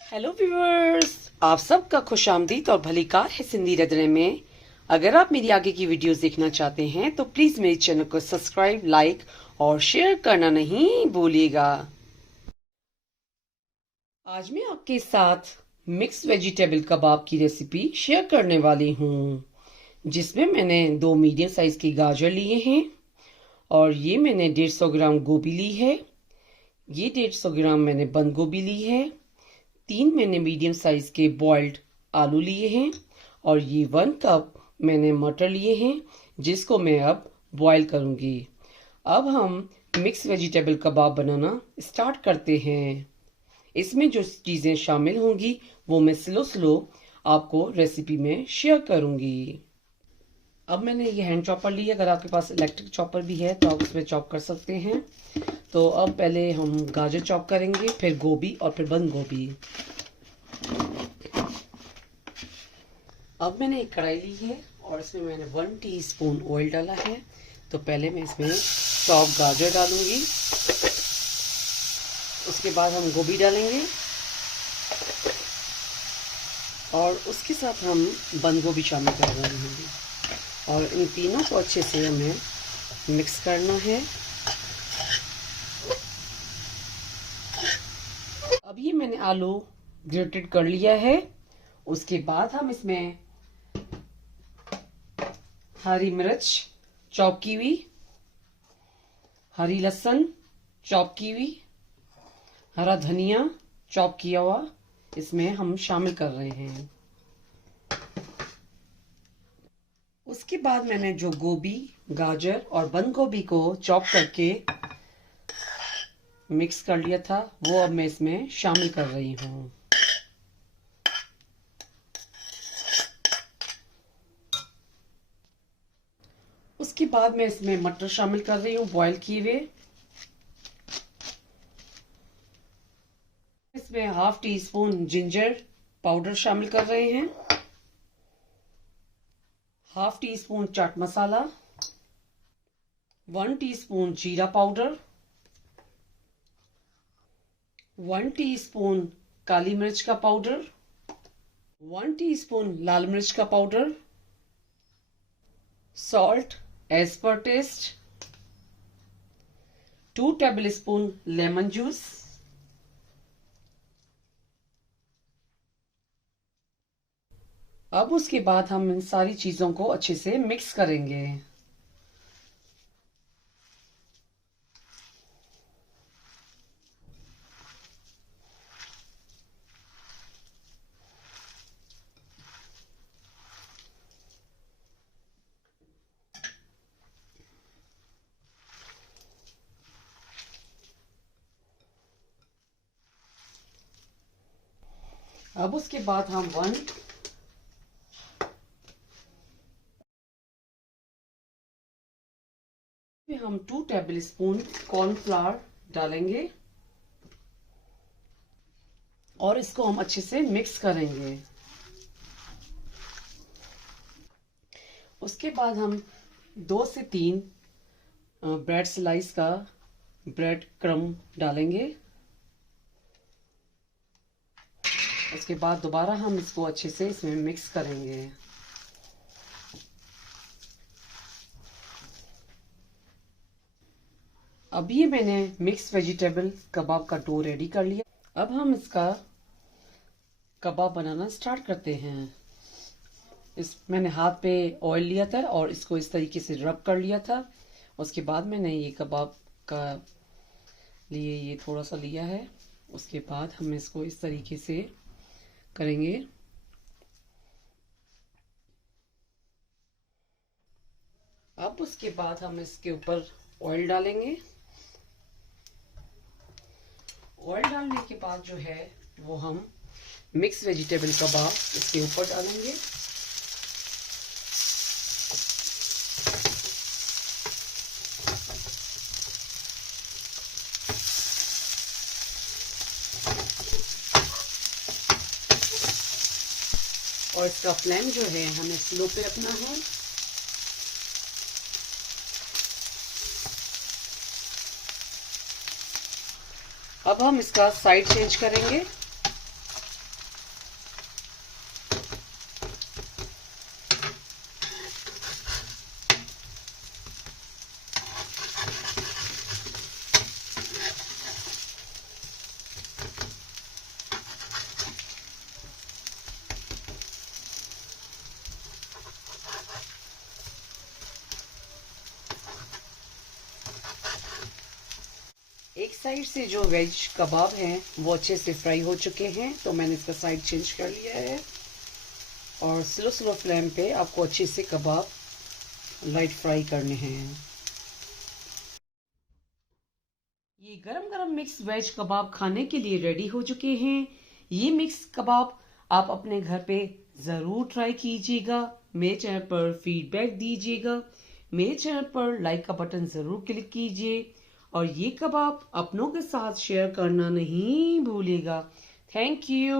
Hello viewers, आप सबका खुशामदीद और भली कार है सिंधी रंधणे में। अगर आप मेरी आगे की वीडियोस देखना चाहते हैं तो प्लीज मेरे चैनल को सब्सक्राइब, लाइक और शेयर करना नहीं भूलिएगा। आज मैं आपके साथ मिक्स वेजिटेबल कबाब की रेसिपी शेयर करने वाली हूँ, जिसमें मैंने 2 मीडियम साइज की गाजर लिए हैं और ये मैंने 150 ग्राम गोभी ली है। ये 150 ग्राम मैंने बंद गोभी ली है। 3 मैंने मीडियम साइज के बॉइल्ड आलू लिए हैं और ये 1 कप मैंने मटर लिए हैं, जिसको मैं अब बॉईल करूंगी। अब हम मिक्स वेजिटेबल कबाब बनाना स्टार्ट करते हैं। इसमें जो चीज़ें शामिल होंगी वो मैं स्लो स्लो आपको रेसिपी में शेयर करूंगी। अब मैंने ये हैंड चॉपर लिया, अगर आपके पास इलेक्ट्रिक चॉपर भी है तो आप उसमें चॉप कर सकते हैं। तो अब पहले हम गाजर चॉप करेंगे, फिर गोभी और फिर बंद गोभी। अब मैंने एक कढ़ाई ली है और इसमें मैंने 1 टीस्पून ऑयल डाला है। तो पहले मैं इसमें चॉप गाजर डालूंगी, उसके बाद हम गोभी डालेंगे और उसके साथ हम बंद गोभी शामिल कर रहे हैं और इन तीनों को अच्छे से हमें मिक्स करना है। अब ये मैंने आलू ग्रेटेड कर लिया है। उसके बाद हम इसमें हरी मिर्च चॉप की हुई, हरी लहसुन चॉप की हुई, हरा धनिया चॉप किया हुआ इसमें हम शामिल कर रहे हैं। उसके बाद मैंने जो गोभी, गाजर और बंद गोभी को चॉप करके मिक्स कर लिया था वो अब मैं इसमें शामिल कर रही हूँ। उसके बाद मैं इसमें मटर शामिल कर रही हूँ बॉईल किए हुए। इसमें half teaspoon ginger powder शामिल कर रहे हैं, half teaspoon chaat masala, 1 teaspoon जीरा पाउडर, 1 टीस्पून काली मिर्च का पाउडर, 1 टीस्पून लाल मिर्च का powder, salt as per taste, 2 tablespoon lemon juice. अब उसके बाद हम इन सारी चीजों को अच्छे से मिक्स करेंगे। अब उसके बाद हम हम 2 टेबल स्पून कॉर्नफ्लावर डालेंगे और इसको हम अच्छे से मिक्स करेंगे। उसके बाद हम 2 से 3 ब्रेड स्लाइस का ब्रेड क्रम्ब डालेंगे। उसके बाद दोबारा हम इसको अच्छे से इसमें मिक्स करेंगे। अब ये मैंने मिक्स वेजिटेबल कबाब का डो रेडी कर लिया। अब हम इसका कबाब बनाना स्टार्ट करते हैं। मैंने हाथ पे ऑयल लिया था और इसको इस तरीके से रब कर लिया था। उसके बाद मैंने ये कबाब का लिए ये थोड़ा सा लिया है। उसके बाद हम इसको इस तरीके से करेंगे। अब उसके बाद हम इसके ऊपर ऑयल डालेंगे। ऑयल डालने के बाद जो है वो हम मिक्स वेजिटेबल कबाब इसके ऊपर डालेंगे। और इसका फ्लेम जो है हमें स्लो पे रखना है। अब हम इसका साइड चेंज करेंगे। साइड से जो वेज कबाब हैं वो अच्छे से फ्राई हो चुके हैं, तो मैंने इसका साइड चेंज कर लिया है। और स्लो फ्लेम पे आपको अच्छे से कबाब लाइट फ्राई करने हैं। ये गरम गरम मिक्स वेज कबाब खाने के लिए रेडी हो चुके हैं। ये मिक्स कबाब आप अपने घर पे ज़रूर ट्राई कीजिएगा। मेरे चैनल पर फीडबैक दीजिएगा। मेरे चैनल पर लाइक का बटन ज़रूर क्लिक कीजिए और ये कबाब अपनों के साथ शेयर करना नहीं भूलिएगा। Thank you.